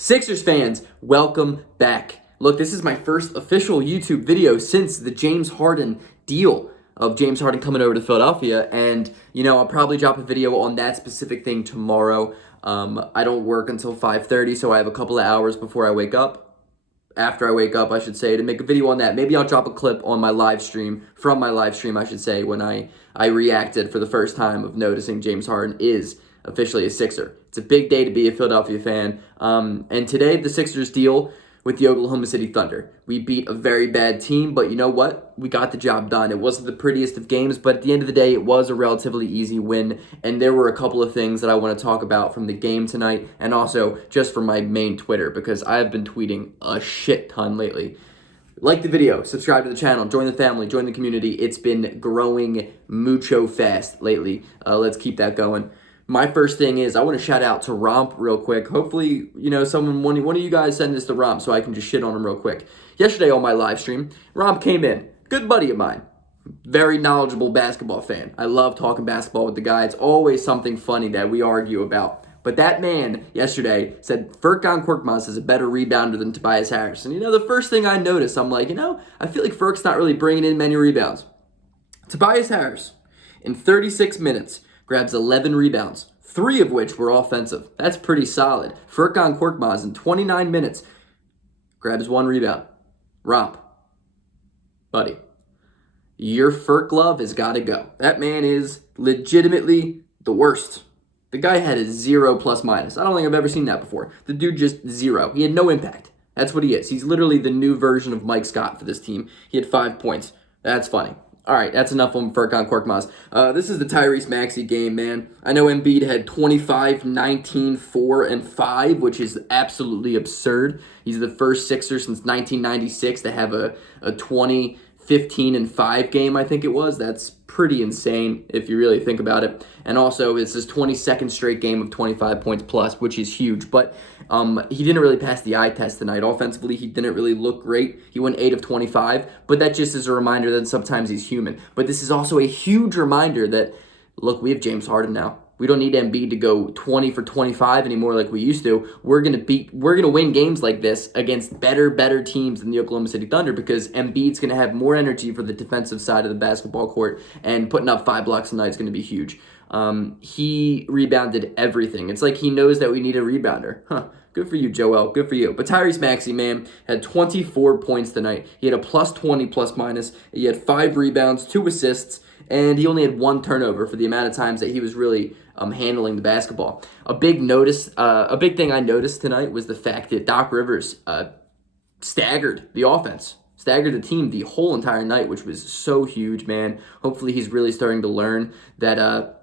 Sixers fans, welcome back. Look, this is my first official YouTube video since the James Harden deal of James Harden coming over to Philadelphia. And, I'll probably drop a video on that specific thing tomorrow. I don't work until 5:30, so I have a couple of hours before I wake up. After I wake up, I should say, to make a video on that. Maybe I'll drop a clip on my live stream, from my live stream, I should say, when I reacted for the first time of noticing James Harden is officially a Sixer. It's a big day to be a Philadelphia fan. And today, the Sixers deal with the Oklahoma City Thunder. We beat a very bad team, but you know what? We got the job done. It wasn't the prettiest of games, but at the end of the day, it was a relatively easy win. And there were a couple of things that I want to talk about from the game tonight, and also just from my main Twitter, because I have been tweeting a shit ton lately. Like the video, subscribe to the channel, join the family, join the community. It's been growing mucho fast lately. Let's keep that going. My first thing is I want to shout out to Romp real quick. Hopefully, one of you guys send this to Romp so I can just shit on him real quick. Yesterday on my live stream, Romp came in. Good buddy of mine. Very knowledgeable basketball fan. I love talking basketball with the guy. It's always something funny that we argue about. But that man yesterday said Furkan Korkmaz is a better rebounder than Tobias Harris. And the first thing I noticed, I'm like, I feel like Furk's not really bringing in many rebounds. Tobias Harris, in 36 minutes, grabs 11 rebounds, 3 of which were offensive. That's pretty solid. Furkan Korkmaz, in 29 minutes, grabs 1 rebound. Romp, buddy, your Furk love has got to go. That man is legitimately the worst. The guy had a 0 plus minus. I don't think I've ever seen that before. The dude just 0. He had no impact. That's what he is. He's literally the new version of Mike Scott for this team. He had 5 points. That's funny. All right, that's enough on Furkan Korkmaz. This is the Tyrese Maxey game, man. I know Embiid had 25, 19, 4, and 5, which is absolutely absurd. He's the first Sixer since 1996 to have a 20, 15, and 5 game, I think it was. That's pretty insane if you really think about it. And also, it's his 22nd straight game of 25 points plus, which is huge. But he didn't really pass the eye test tonight. Offensively, he didn't really look great. He went 8 of 25, but that just is a reminder that sometimes he's human. But this is also a huge reminder that, look, we have James Harden now. We don't need Embiid to go 20 for 25 anymore like we used to. We're gonna win games like this against better teams than the Oklahoma City Thunder, because Embiid's gonna have more energy for the defensive side of the basketball court, and putting up 5 blocks a night is gonna be huge. He rebounded everything. It's like he knows that we need a rebounder. Good for you, Joel. Good for you. But Tyrese Maxey, man, had 24 points tonight. He had a plus 20 plus minus. He had 5 rebounds, 2 assists, and he only had 1 turnover for the amount of times that he was really handling the basketball. A big thing I noticed tonight was the fact that Doc Rivers staggered the offense, staggered the team the whole entire night, which was so huge, man. Hopefully he's really starting to learn that,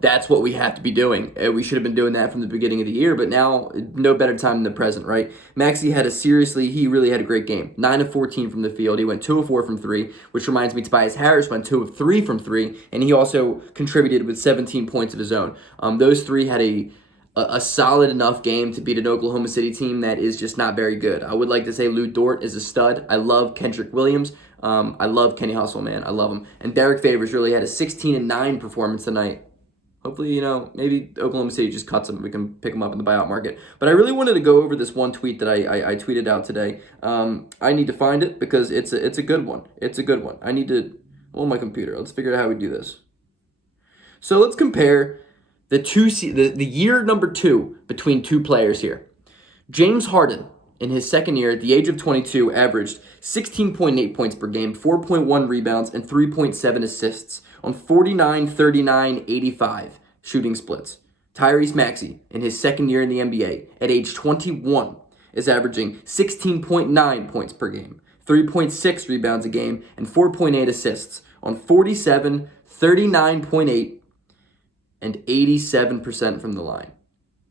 that's what we have to be doing. We should have been doing that from the beginning of the year, but now, no better time than the present, right? Maxey he really had a great game. 9 of 14 from the field. He went 2 of 4 from 3, which reminds me, Tobias Harris went 2 of 3 from 3, and he also contributed with 17 points of his own. Those 3 had a solid enough game to beat an Oklahoma City team that is just not very good. I would like to say Lou Dort is a stud. I love Kendrick Williams. I love Kenny Hustle, man. I love him. And Derek Favors really had a 16-9 performance tonight. Hopefully, maybe Oklahoma City just cuts him. We can pick him up in the buyout market. But I really wanted to go over this one tweet that I tweeted out today. I need to find it because it's a good one. It's a good one. I need to on my computer. Let's figure out how we do this. So let's compare the year number 2 between 2 players here. James Harden, in his second year, at the age of 22, averaged 16.8 points per game, 4.1 rebounds, and 3.7 assists on 49, 39, 85 shooting splits. Tyrese Maxey, in his second year in the NBA, at age 21, is averaging 16.9 points per game, 3.6 rebounds a game, and 4.8 assists on 47, 39.8, and 87% from the line.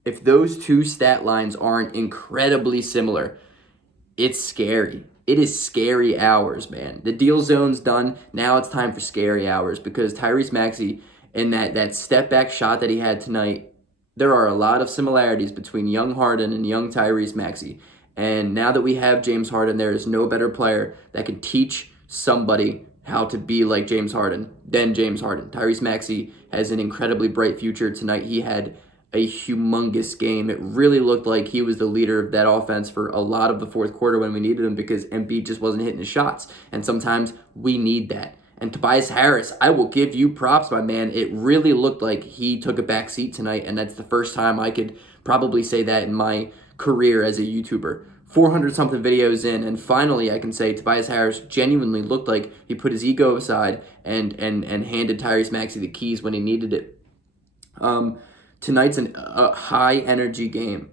If those 2 stat lines aren't incredibly similar, it's scary. It is scary hours, man. The deal zone's done. Now it's time for scary hours, because Tyrese Maxey and that step back shot that he had tonight, there are a lot of similarities between young Harden and young Tyrese Maxey. And now that we have James Harden, there is no better player that can teach somebody how to be like James Harden than James Harden. Tyrese Maxey has an incredibly bright future. Tonight he had a humongous game. It really looked like he was the leader of that offense for a lot of the fourth quarter when we needed him because Embiid just wasn't hitting his shots. And sometimes we need that. And Tobias Harris, I will give you props, my man. It really looked like he took a back seat tonight, and that's the first time I could probably say that in my career as a YouTuber. 400-something videos in, and finally I can say Tobias Harris genuinely looked like he put his ego aside and handed Tyrese Maxey the keys when he needed it. Tonight's a high-energy game,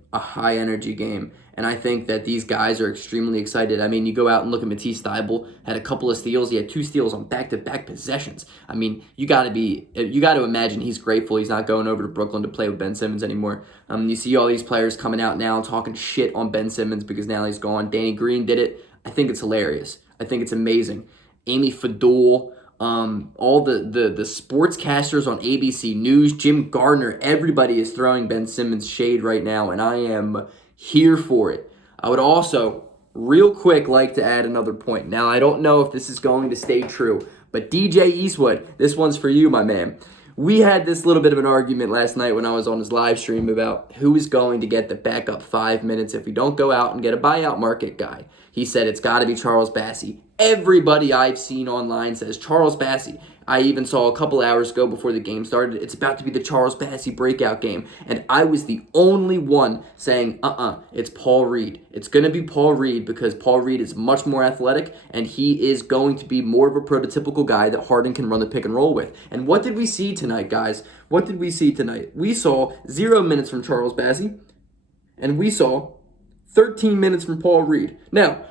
and I think that these guys are extremely excited. I mean, you go out and look at Matisse Thybulle, had a couple of steals. He had 2 steals on back-to-back possessions. I mean, you got to imagine he's grateful he's not going over to Brooklyn to play with Ben Simmons anymore. You see all these players coming out now talking shit on Ben Simmons because now he's gone. Danny Green did it. I think it's hilarious. I think it's amazing. Amy Fadul, all the sportscasters on ABC News, Jim Gardner, everybody is throwing Ben Simmons shade right now, and I am here for it. I would also, real quick, like to add another point. Now, I don't know if this is going to stay true, but DJ Eastwood, this one's for you, my man. We had this little bit of an argument last night when I was on his live stream about who is going to get the backup 5 minutes if we don't go out and get a buyout market guy. He said it's got to be Charles Bassey. Everybody I've seen online says Charles Bassey. I even saw a couple hours ago before the game started, it's about to be the Charles Bassey breakout game. And I was the only one saying, it's Paul Reed. It's going to be Paul Reed because Paul Reed is much more athletic and he is going to be more of a prototypical guy that Harden can run the pick and roll with. And what did we see tonight, guys? What did we see tonight? We saw 0 minutes from Charles Bassey and we saw 13 minutes from Paul Reed. Now,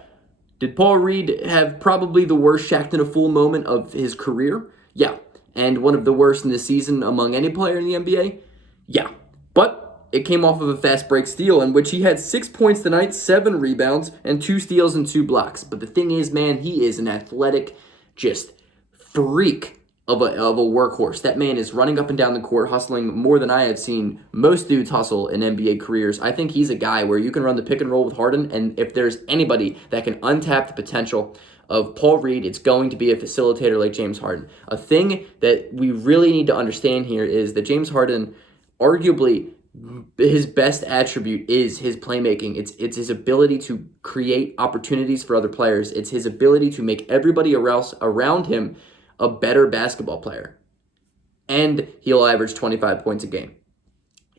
did Paul Reed have probably the worst Shaqtin' a Fool moment of his career? Yeah. And one of the worst in the season among any player in the NBA? Yeah. But it came off of a fast break steal in which he had 6 points tonight, 7 rebounds, and 2 steals and 2 blocks. But the thing is, man, he is an athletic, just freak of a workhorse. That man is running up and down the court, hustling more than I have seen most dudes hustle in NBA careers. I think he's a guy where you can run the pick and roll with Harden, and if there's anybody that can untap the potential of Paul Reed, it's going to be a facilitator like James Harden. A thing that we really need to understand here is that James Harden, arguably, his best attribute is his playmaking. It's his ability to create opportunities for other players. It's his ability to make everybody else around him a better basketball player. And he'll average 25 points a game.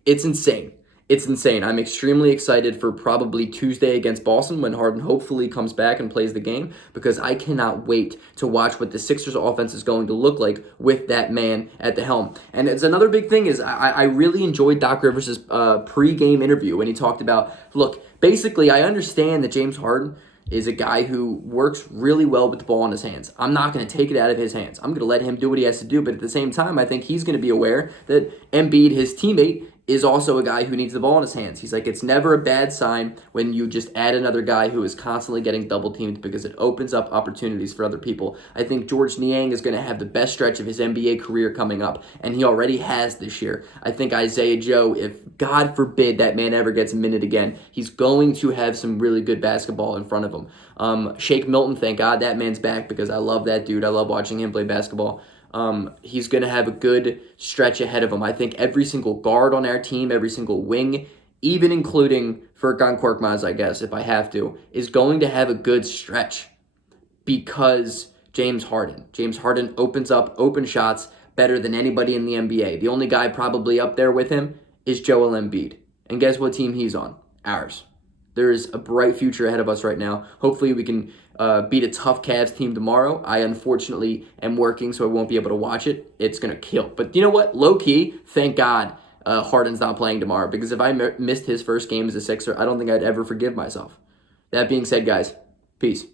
It's insane. It's insane. I'm extremely excited for probably Tuesday against Boston when Harden hopefully comes back and plays the game because I cannot wait to watch what the Sixers offense is going to look like with that man at the helm. And it's another big thing is I really enjoyed Doc Rivers' pre-game interview when he talked about, look, basically I understand that James Harden is a guy who works really well with the ball in his hands. I'm not going to take it out of his hands. I'm going to let him do what he has to do, but at the same time, I think he's going to be aware that Embiid, his teammate, is also a guy who needs the ball in his hands. He's like, it's never a bad sign when you just add another guy who is constantly getting double-teamed because it opens up opportunities for other people. I think George Niang is going to have the best stretch of his NBA career coming up, and he already has this year. I think Isaiah Joe, if God forbid that man ever gets a minute again, he's going to have some really good basketball in front of him. Shake Milton, thank God that man's back because I love that dude. I love watching him play basketball. He's going to have a good stretch ahead of him. I think every single guard on our team, every single wing, even including Furkan Korkmaz, I guess, if I have to, is going to have a good stretch because James Harden opens up open shots better than anybody in the NBA. The only guy probably up there with him is Joel Embiid. And guess what team he's on? Ours. There is a bright future ahead of us right now. Hopefully we can beat a tough Cavs team tomorrow. I unfortunately am working, so I won't be able to watch it. It's going to kill. But you know what? Low-key, thank God Harden's not playing tomorrow because if I missed his first game as a Sixer, I don't think I'd ever forgive myself. That being said, guys, peace.